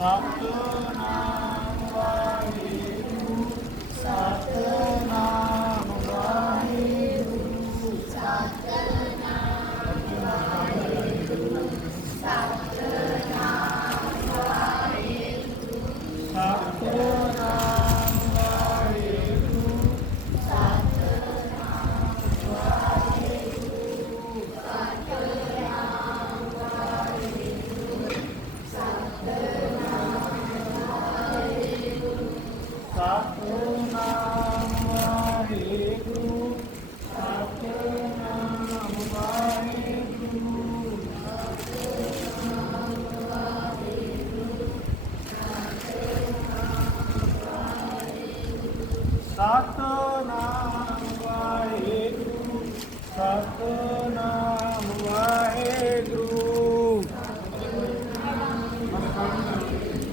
Satunam Vaya. Satnam Waheguru Satnam